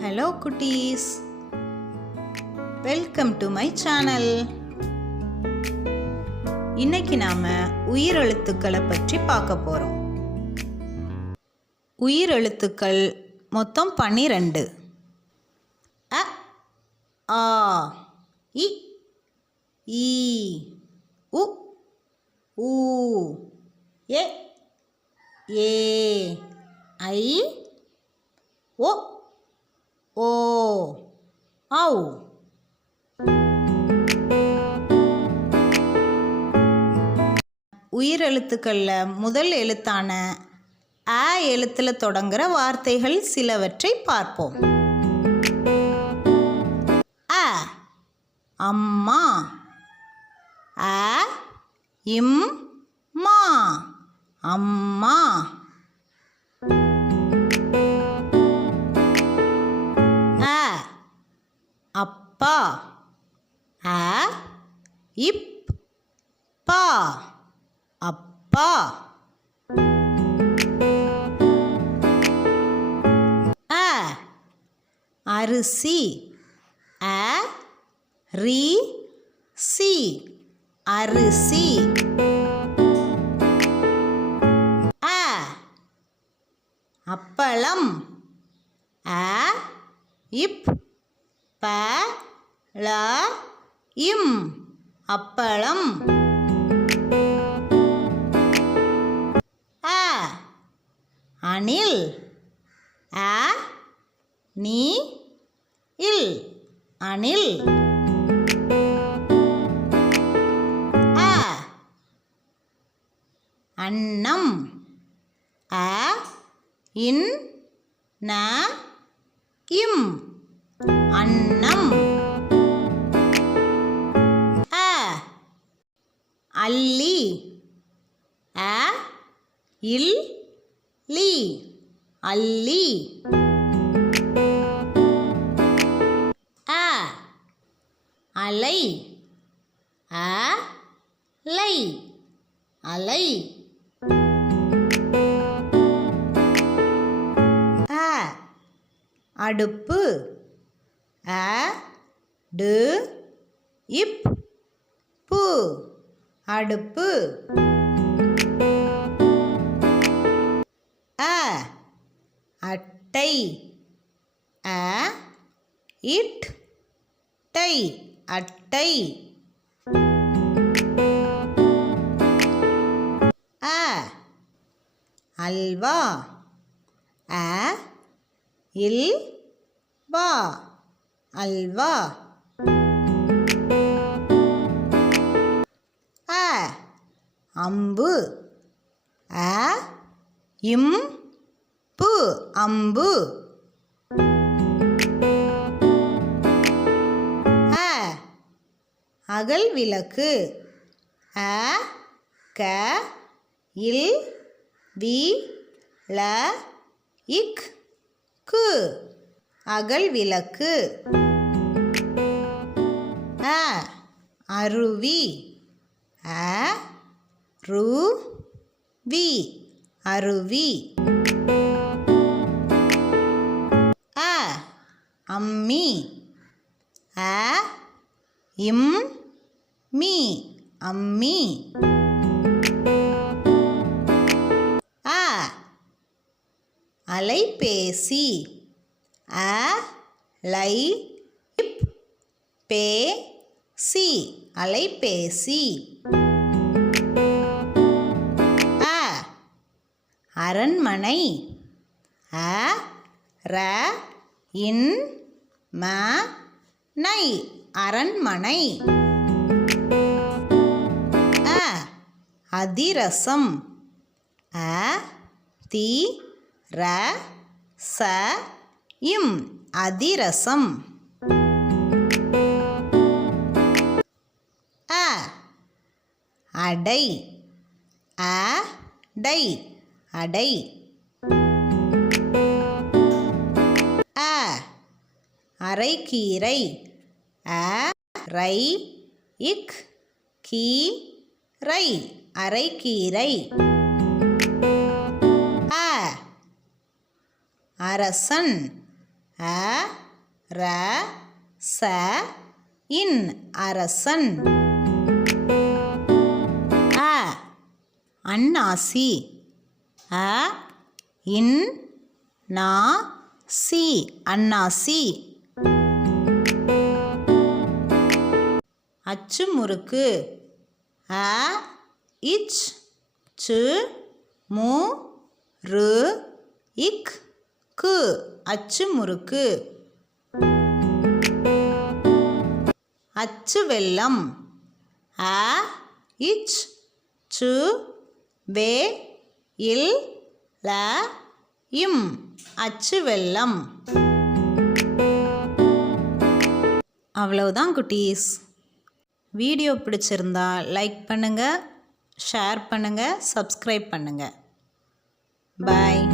Hello குட்டீஸ், welcome to my channel. இன்னைக்கு நாம உயிரெழுத்துக்களை பற்றி பார்க்க போறோம். உயிரெழுத்துக்கள் மொத்தம் 12. அ, ஆ, இ, ஈ, உ, ஊ, எ, ஏ, ஐ, ஓ, ஓ, ஔ. உயிரெழுத்துக்களில் முதல் எழுத்தான அ எழுத்துல தொடங்குற வார்த்தைகள் சிலவற்றை பார்ப்போம். அ, அம்மா. அ, இம், மா, அம்மா. அ, அப்பா. அ, இப், பா, அப்பா. அ, அரிசி. அ, ரி, சி, அரிசி. அ, அப்பளம். அ, இப், ப, ள, இம், அப்பளம். அ, அணில். அ, நீ, இல், அணில். அ, அன்னம். அ, இன், ந, இம், அன்னம். அ, அல்லி. அ, இல், லி, அல்லி. அ, அலை. அ, லை, அலை. அ, அடுப்பு. அ, டு, இப், பு, அடுப்பு. அ, அட்டை. அ, இட், டை, அட்டை. அ, அல்வா. அ, இல், வா, அல்வா. அ, அம்பு. அ, இம், பு, அம்பு. அ, அகல் விளக்கு. அ, க, இல், வி, ள, இக், கு, அகல் விளக்கு. அ, அருவி. அ, ரு, வி, அருவி. அ, அம்மி. அ, இம், மீ, அம்மி. அ, அலைபேசி. அ, லை, இப், பே, சி, அலைபேசி. அ, அரண்மனை. அ, ர, இன், ம, நை, அரண்மனை. அ, அதிரசம். அ, தி, ர, ச, இம், அதிரசம். அ, அடை. அ, டை, அடை. அ, அரைக்கீரை. அ, ரை, இக், கீ, ரை, அரைக்கீரை. அ, அரசன். அ ர ச இன் அரசன். அ அன்னாசி. அ இன் நா சி அன்னாசி. அச்சு முறுக்கு. அ இச் சு மு ரு இக் கு அச்சு முறுக்கு. அச்சு வெல்லம். அ இச் சு வே இல் ல இம் அச்சு வெல்லம். அவ்வளவுதான் குட்டீஸ். வீடியோ பிடிச்சிருந்தா லைக் பண்ணுங்கள், ஷேர் பண்ணுங்கள், சப்ஸ்கிரைப் பண்ணுங்கள். பாய்.